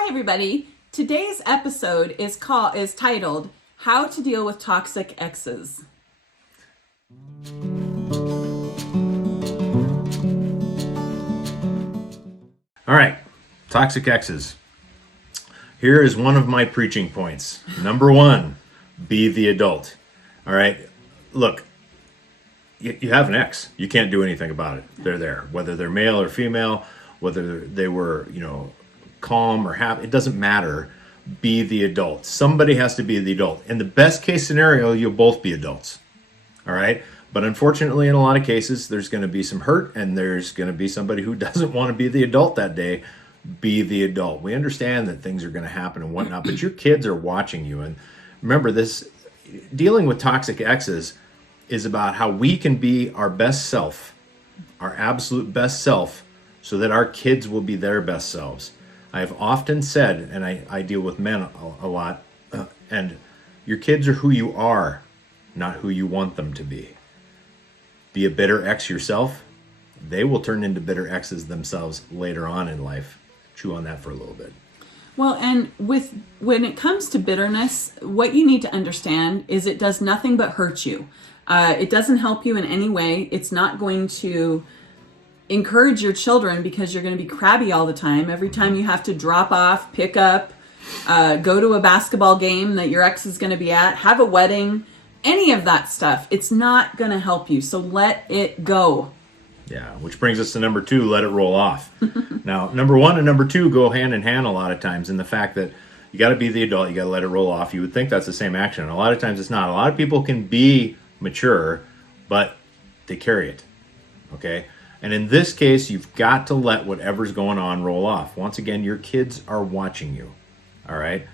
Hi everybody. Today's episode is titled How to Deal with Toxic Exes. All right, toxic exes. Here is one of my preaching points. Number one, be the adult. All right, look, you have an ex. You can't do anything about it. They're there, whether they're male or female, whether they were, calm or happy. It doesn't matter. Be the adult. Somebody has to be the adult. In the best case scenario, you'll both be adults. All right. But unfortunately, in a lot of cases, there's going to be some hurt and there's going to be somebody who doesn't want to be the adult that day. Be the adult. We understand that things are going to happen and whatnot, but your kids are watching you. And remember, this dealing with toxic exes is about how we can be our best self, our absolute best self, so that our kids will be their best selves. I have often said, and I deal with men a lot, and your kids are who you are, not who you want them to be. Be a bitter ex yourself. They will turn into bitter exes themselves later on in life. Chew on that for a little bit. Well, and when it comes to bitterness, what you need to understand is it does nothing but hurt you. It doesn't help you in any way. It's not going to encourage your children because you're going to be crabby all the time. Every time you have to drop off, pick up, go to a basketball game that your ex is going to be at, have a wedding, any of that stuff, it's not going to help you. So let it go. Yeah, which brings us to number two, let it roll off. Now, number one and number two go hand in hand a lot of times in the fact that you got to be the adult, you got to let it roll off. You would think that's the same action. A lot of times it's not. A lot of people can be mature, but they carry it, okay? And in this case, you've got to let whatever's going on roll off. Once again, your kids are watching you, all right?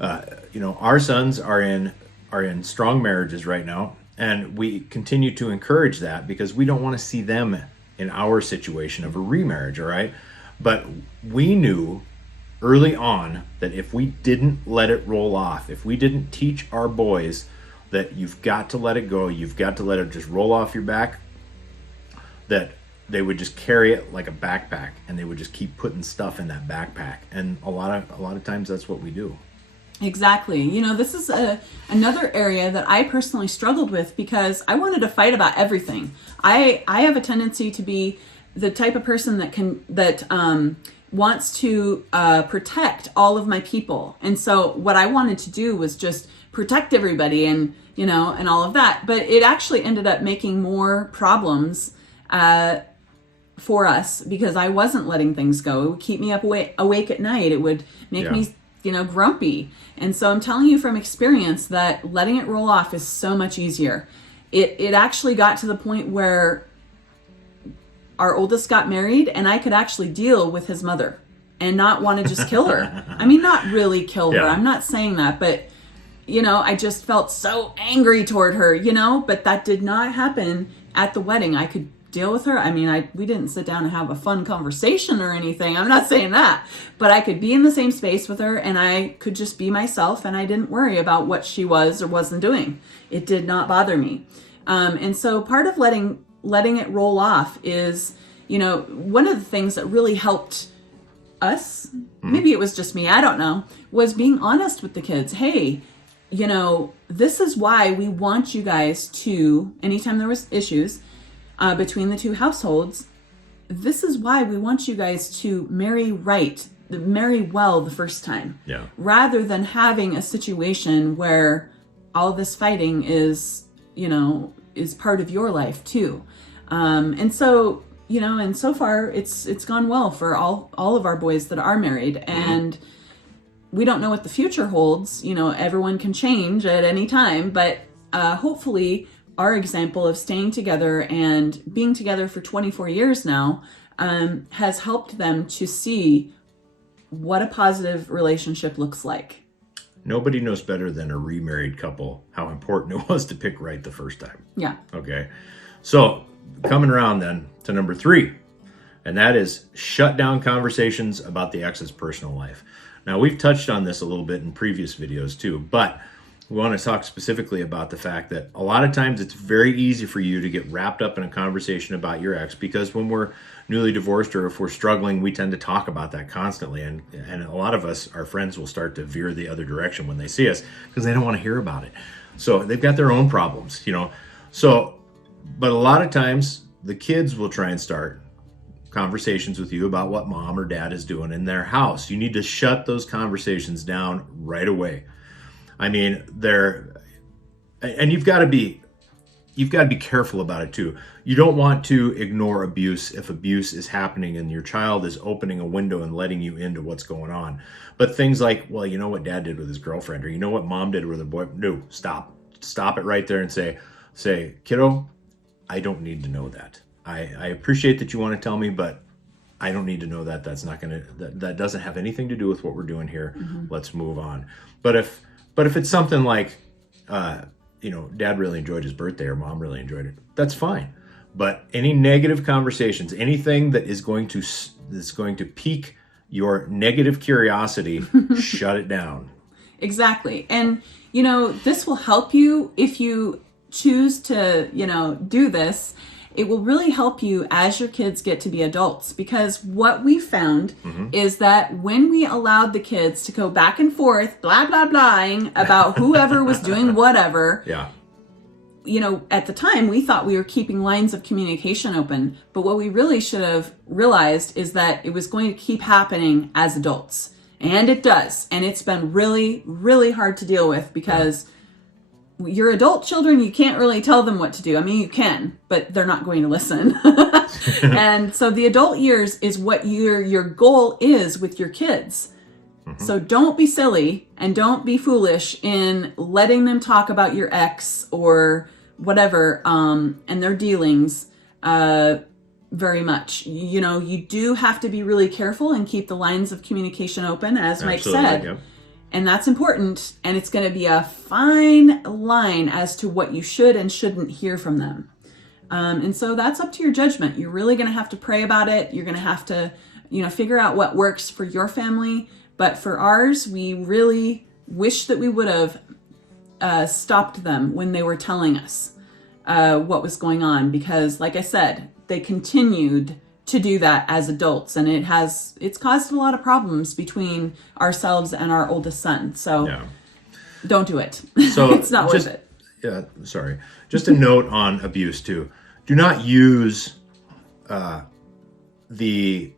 Our sons are in strong marriages right now, and we continue to encourage that because we don't want to see them in our situation of a remarriage, all right? But we knew early on that if we didn't let it roll off, if we didn't teach our boys that you've got to let it go, you've got to let it just roll off your back, that they would just carry it like a backpack and they would just keep putting stuff in that backpack. And a lot of times that's what we do. Exactly. This is another area that I personally struggled with because I wanted to fight about everything. I have a tendency to be the type of person that wants to protect all of my people. And so what I wanted to do was just protect everybody and all of that. But it actually ended up making more problems for us because I wasn't letting things go. It would keep me up awake at night. It would make me grumpy. And so I'm telling you from experience that letting it roll off is so much easier. It actually got to the point where our oldest got married and I could actually deal with his mother and not want to just kill her. I mean, not really kill her. I'm not saying that, but I just felt so angry toward her, but that did not happen at the wedding. I could deal with her. I mean, we didn't sit down and have a fun conversation or anything. I'm not saying that, but I could be in the same space with her and I could just be myself and I didn't worry about what she was or wasn't doing. It did not bother me. And so part of letting it roll off is, one of the things that really helped us, maybe it was just me, I don't know, was being honest with the kids. Hey, this is why we want you guys to, anytime there was issues, between the two households, this is why we want you guys to marry well the first time. Yeah. Rather than having a situation where all this fighting is part of your life too. And so far it's gone well for all of our boys that are married. And we don't know what the future holds. Everyone can change at any time, but hopefully our example of staying together and being together for 24 years now has helped them to see what a positive relationship looks like. Nobody knows better than a remarried couple how important it was to pick right the first time. Yeah. Okay. So coming around then to number three, and that is shut down conversations about the ex's personal life. Now, we've touched on this a little bit in previous videos too, but we want to talk specifically about the fact that a lot of times it's very easy for you to get wrapped up in a conversation about your ex, because when we're newly divorced or if we're struggling, we tend to talk about that constantly. And a lot of us, our friends, will start to veer the other direction when they see us because they don't want to hear about it. So they've got their own problems, So, but a lot of times the kids will try and start conversations with you about what mom or dad is doing in their house. You need to shut those conversations down right away. I mean, and you've got to be careful about it too. You don't want to ignore abuse if abuse is happening and your child is opening a window and letting you into what's going on. But things like, well, you know what dad did with his girlfriend, or you know what mom did with her boy. No, stop it right there and say, kiddo, I don't need to know that. I appreciate that you want to tell me, but I don't need to know that. That doesn't have anything to do with what we're doing here. Mm-hmm. Let's move on. But if it's something like, dad really enjoyed his birthday or mom really enjoyed it, that's fine. But any negative conversations, anything that is going to pique your negative curiosity, shut it down. Exactly. And, this will help you if you choose to, do this. It will really help you as your kids get to be adults, because what we found is that when we allowed the kids to go back and forth, blah, blah, blahing about whoever was doing whatever, at the time we thought we were keeping lines of communication open. But what we really should have realized is that it was going to keep happening as adults. And it does. And it's been really, really hard to deal with because your adult children, you can't really tell them what to do. I mean, you can, but they're not going to listen. And so the adult years is what your goal is with your kids. Mm-hmm. So don't be silly and don't be foolish in letting them talk about your ex or whatever, and their dealings, very much. You do have to be really careful and keep the lines of communication open, as Mike said. Yep. And that's important, and it's going to be a fine line as to what you should and shouldn't hear from them. And so that's up to your judgment. You're really going to have to pray about it. You're going to have to, figure out what works for your family. But for ours, we really wish that we would have stopped them when they were telling us what was going on. Because, like I said, they continued to do that as adults, and it's caused a lot of problems between ourselves and our oldest son. So don't do it. So it's not worth it. Yeah, sorry. Just a note on abuse too. Do not use the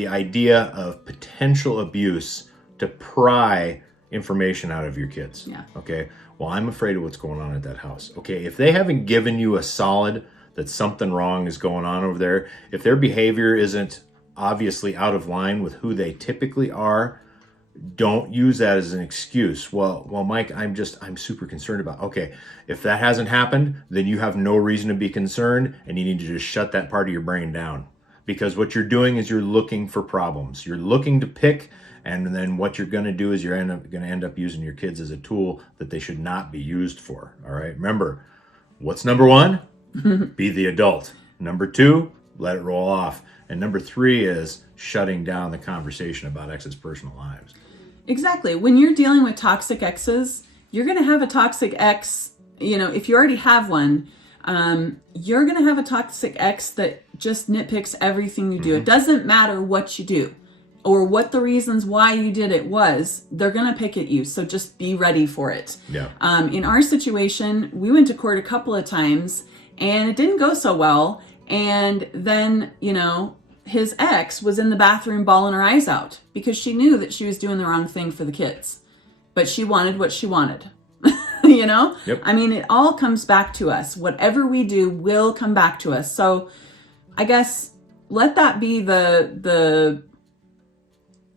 idea of potential abuse to pry information out of your kids. Yeah. Okay. Well, I'm afraid of what's going on at that house. Okay. If they haven't given you a solid that something wrong is going on over there, if their behavior isn't obviously out of line with who they typically are, don't use that as an excuse. Well, Mike, I'm super concerned about. Okay, if that hasn't happened, then you have no reason to be concerned, and you need to just shut that part of your brain down. Because what you're doing is you're looking for problems. You're looking to pick, and then what you're going to do is you're going to end up using your kids as a tool that they should not be used for. All right, remember, what's number one? Be the adult. Number two, let it roll off. And number three is shutting down the conversation about exes' personal lives. Exactly. When you're dealing with toxic exes, you're going to have a toxic ex. If you already have one, you're going to have a toxic ex that just nitpicks everything you do. It doesn't matter what you do or what the reasons why you did it was. They're going to pick at you. So just be ready for it. Yeah. In our situation, we went to court a couple of times and it didn't go so well. And then, his ex was in the bathroom bawling her eyes out because she knew that she was doing the wrong thing for the kids. But she wanted what she wanted. Yep. I mean, it all comes back to us. Whatever we do will come back to us. So I guess let that be the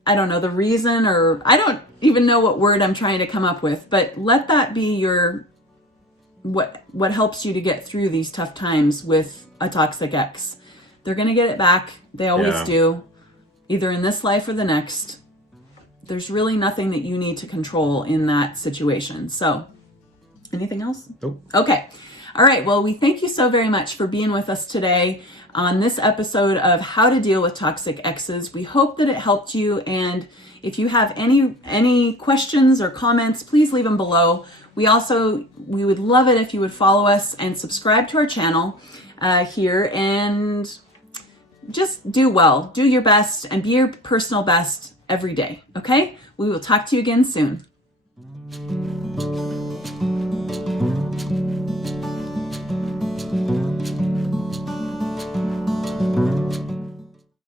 I don't know, the reason, or I don't even know what word I'm trying to come up with, but let that be your what helps you to get through these tough times with a toxic ex. They're going to get it back. They always do, either in this life or the next. There's really nothing that you need to control in that situation. So, anything else? Nope. Okay. All right. Well, we thank you so very much for being with us today. on this episode of how to deal with toxic exes. We hope that it helped you, and if you have any questions or comments, please leave them below. We would love it if you would follow us and subscribe to our channel here, and just do well, do your best, and be your personal best every day. Okay? We will talk to you again soon.